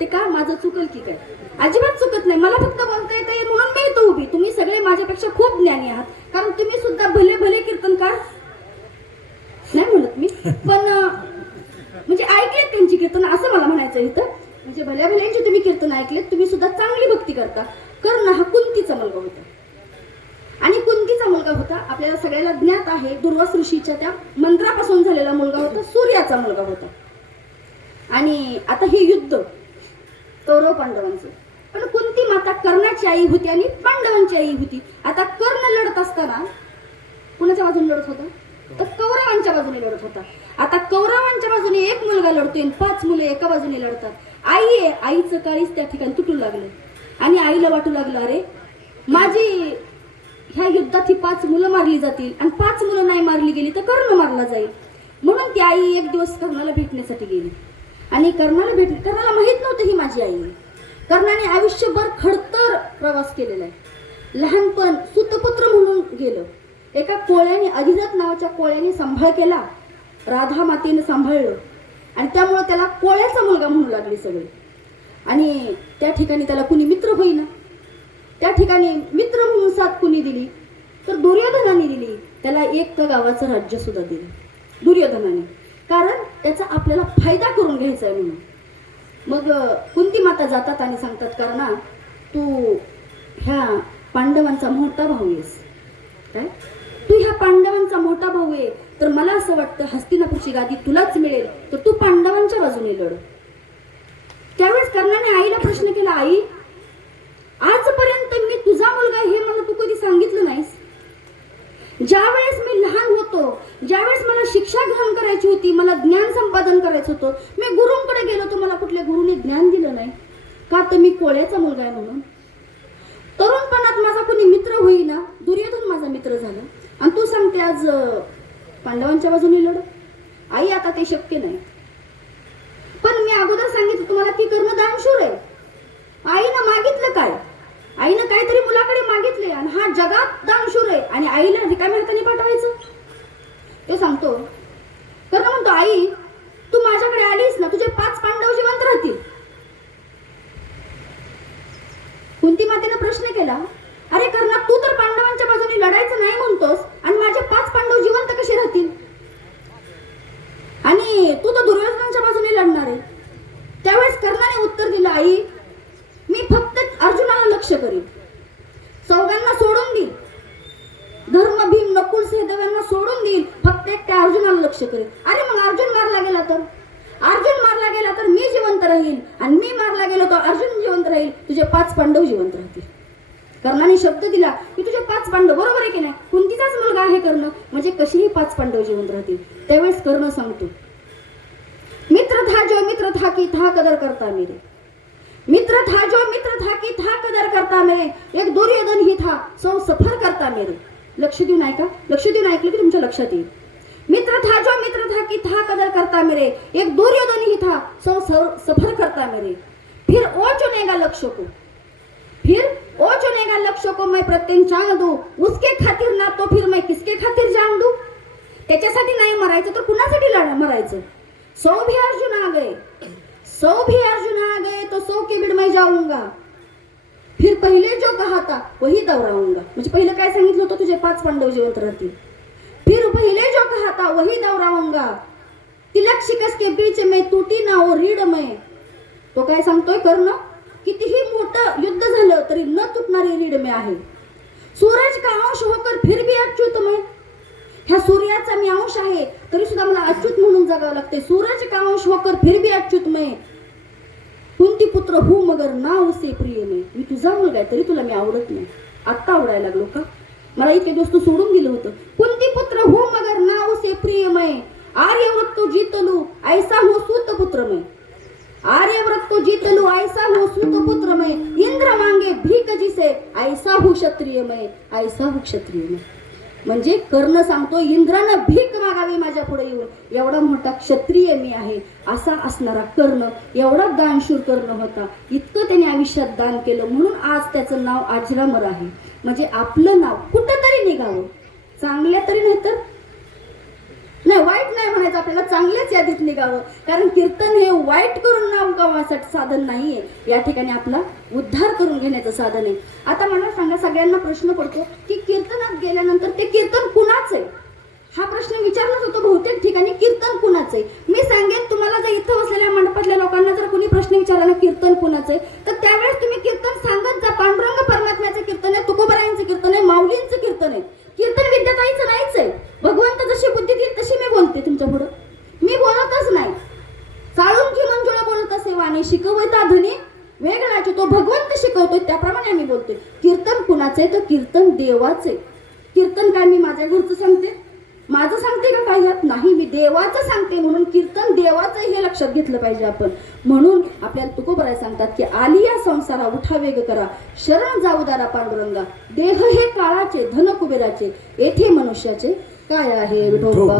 वाटते का माझं चुकल की काय? अजिबात चुकत नाही. मला फक्त बोलता येते म्हणून मी इथं उभी. तुम्ही सगळे माझ्यापेक्षा खूप ज्ञानी आहात, कारण तुम्ही सुद्धा भले भले कीर्तनकार नाही म्हणत मी, पण म्हणजे ऐकलेत त्यांची कीर्तन असं मला म्हणायचं इथं. म्हणजे भल्या भल्यांची तुम्ही कीर्तन ऐकलेत, तुम्ही सुद्धा चांगली भक्ती करता. कर्ण हा कुंतीचा मुलगा होता, आणि कुंतीचा मुलगा होता आपल्याला सगळ्याला ज्ञात आहे. दुर्वास ऋषीच्या त्या मंत्रापासून झालेला मुलगा होता, सूर्याचा मुलगा होता. आणि आता हे युद्ध कौरव पांडवांचं, पण कुंती माता कर्णाची आई होती आणि पांडवांची आई होती. आता कर्ण लढत असताना कुणाच्या बाजूने लढत होता? तर कौरवांच्या बाजूने लढत होता. आता कौरवांच्या बाजूने एक मुलगा लढतोय, 5 मुले एका बाजूने लढतात. आई आहे, आईचं काळीच त्या ठिकाणी तुटू लागलं आणि आईला वाटू लागलं, अरे माझी ह्या युद्धात ही 5 मुलं मारली जातील आणि 5 मुलं नाही मारली गेली तर कर्ण मारला जाईल. म्हणून ती आई एक दिवस कर्णाला भेटण्यासाठी गेली आणि कर्णाला माहित नव्हतं ही माझी आई. कर्णाने आयुष्यभर खडतर प्रवास केलेला आहे. लहानपण सुतपुत्र म्हणून गेलं. एका कोळ्याने, अधिरथ नावाच्या कोळ्याने सांभाळ केला, राधा मातेने सांभाळलं आणि त्यामुळे त्याला कोळ्याचा मुलगा म्हणू लागले सगळे. आणि त्या ठिकाणी त्याला कुणी मित्र होईना. त्या ठिकाणी मित्र म्हणून साथ कुणी दिली तर दुर्योधनाने दिली. त्याला एक गावाचं राज्य सुद्धा दिलं दुर्योधनाने, कारण त्याचा आपल्याला फायदा करून घ्यायचा आहे म्हणून. मग कुंती माता जातात आणि सांगतात, कर्णा तू ह्या पांडवांचा मोठा भाऊ आहेस काय? तू ह्या पांडवांचा मोठा भाऊ आहे, तर मला असं वाटतं हस्तिनापूरची गादी तुलाच मिळेल, तर तू पांडवांच्या बाजूने लढ. त्यावेळेस कर्णाने आईला प्रश्न केला, आई आजपर्यंत मी तुझा मुलगा हे मला तू कधी सांगितलं नाहीस. ज्यावेळेस मी लहान होतो, ज्यावेळेस मला शिक्षा ग्रहण करायची होती, मला ज्ञान संपादन करायचं होतं, मी गुरुंकडे गेलो तर मला कुठल्या गुरुने ज्ञान दिलं नाही का? तर मी कोळ्याचा मुलगा आहे म्हणून. तरुणपणात माझा कोणी मित्र होईना, दुर्योधन माझा मित्र झाला आणि तू सांगते आज पांडवांच्या बाजूने लढ. आई आता ते शक्य नाही. पण मी अगोदर सांगितलं तुम्हाला की कर्ण दानशूर आहे. आईनं मागितलं काय? आईनं काहीतरी मुलाकडे मागितले आणि हा जगात दानशूर आहे आणि आईला रिकाम्या हाताने पाठवायचं. तो सांगतो, कर्ण म्हणतो, आई तू माझ्याकडे आलीस ना, तुझे 5 पांडव जिवंत राहतील. कुंती मातेनं प्रश्न केला, अरे कर्णा तू तर पांडवांच्या बाजूने लढायचं नाही म्हणतोस आणि माझे 5 पांडव जिवंत कसे राहतील? आणि तू तर दुर्योधनांच्या बाजूने लढणार आहे. त्यावेळेस कर्णाने उत्तर दिलं, आई मी फक्त अर्जुनाला लक्ष करीन, चौघांना सोडून देईल, धर्म भीम नकुल सहदेवांना सोडून देईल, फक्त एकट्या अर्जुनाला लक्ष करेल. अरे मग अर्जुन मारला गेला तर? अर्जुन मारला गेला तर मी जिवंत राहील आणि मी मारला गेलो तर अर्जुन जिवंत राहील, तुझे 5 पांडव जिवंत राहतील. कर्णाने शब्द दिला की तुझे 5 पांडव, बरोबर आहे की नाही? कुंतीचाच मुलगा आहे कर्ण, म्हणजे कशीही 5 पांडव जिवंत राहतील. त्यावेळेस कर्ण सांगतो, मित्र था जो मित्र था की था कदर करता मेरे, मित्र था जो मित्र था की था कदर करता मेरे, एक दुर्योधन ही था सो सफर करता मेरे. लक्ष देऊन ऐका, लक्ष देऊन ऐकलं की तुमच्या लक्षात येईल. मित्र था जो मित्र था कि था कदर करता मेरे, एक दुर्योधन ही था सो सफर करता मेरे, फिर ओ चुनेगा लक्ष्य को, फिर ओ चुनेगा लक्ष्य को मैं प्रत्यंचान दूं, उसके खातिर ना तो फिर मैं किसके खातिर जान दूं. त्याच्यासाठी नाही मरायचं तर कुणासाठी मरायचं? 100 भी अर्जुन आ गए, 100 भी अर्जुन आ गए तो 100 के बिड मैं जाऊंगा, फिर पहिले जो कहा था वही दोहराऊंगा. म्हणजे पहिलं काय सांगितलं होतं? तुझे 5 पांडव जिवंत राहतील. फिर पहिले जो कहा था वही दोहराऊंगा, तिलक शिकस के बीच में टूटी ना वो रीड में. तो काय सांगतोय कर्ण? कितीही मोठं युद्ध झालं तरी न तुटणारी रीड में आहे. सूरज का अंश होकर फिर भी अच्युत में, ह्या सूर्याचा मी अंश आहे तरी सुद्धा मला अच्युत म्हणून जगावं लागते. सूरज का अंश होकर फिर भी अच्युत में, कुंती पुत्र हूँ मगर ना उसे प्रिय में. मी तुझा मुलगा आहे तरी तुला मी आवडत नाही. आत्ता आवडायला लागलो का? मला इतके दिवस तू सोडून दिलं होतं. कुंती पुत्र हूँ मगर ना उसे प्रिय में, आर्यव्रत को जीतलू ऐसा हो सूत पुत्र में, आर्यव्रत को जीतलू ऐसा हो सूत पुत्र में, इंद्र मांगे भीक जिसे ऐसा हो क्षत्रिय में, ऐसा हो क्षत्रिय में. म्हणजे कर्ण सांगतो इंद्रानं भीक मागावी माझ्या पुढे येऊन, एवढा मोठा क्षत्रिय मी आहे असा असणारा कर्ण, एवढा दानशूर कर्ण होता. इतकं त्याने आयुष्यात दान केलं म्हणून आज त्याचं नाव अजरामर आहे. म्हणजे आपलं नाव कुठंतरी निघावं, चांगल्या तरी नाही तर नाही, वाईट नाही म्हणायचं, आपल्याला चांगल्याच यादीत निघावं. कारण कीर्तन हे वाईट करून नाव गावासाठी साधन नाहीये, या ठिकाणी आपला उद्धार करून घेण्याचं साधन आहे. आता मला सांगा, सगळ्यांना प्रश्न पडतो की कीर्तनात गेल्यानंतर ते कीर्तन कुणाचं आहे, हा प्रश्न विचारलाच होतो बहुतेक ठिकाणी. कीर्तन कुणाचं आहे? मी सांगेन तुम्हाला, जर इथं बसलेल्या मंडपातल्या लोकांना जर कोणी प्रश्न विचारला ना कीर्तन कुणाचं आहे, तर त्यावेळेस तुम्ही कीर्तन सांगत जा. पांडुरंग परमात्म्याचं कीर्तन आहे, तुकोबारायांचं कीर्तन आहे, माऊलींचं कीर्तन आहे. कीर्तन विद्याताईचं नाहीच आहे. भगवंत जशी बुद्धी देईल तशी मी बोलते तुमच्या पुढं, मी बोलतच नाही. चाळून की मंजुळा बोलत असे वाणी, शिकवता धनी वेगळाची, तो भगवंत शिकवतोय त्याप्रमाणे आम्ही बोलतोय. कीर्तन कुणाचं आहे? तर कीर्तन देवाचं आहे. कीर्तन काय मी माझ्या घरचं सांगते, माझं सांगते का काही यात नाही, मी देवाचं सांगते. म्हणून कीर्तन देवाचं हे लक्षात घेतलं पाहिजे आपण. म्हणून आपल्याला तुकोबराय सांगतात की आली या संसारा उठा वेग करा, शरण जाऊ दारा पांडुरंगा. देह हे काळाचे, धन कुबेराचे, येथे मनुष्याचे काय आहे विठोबा.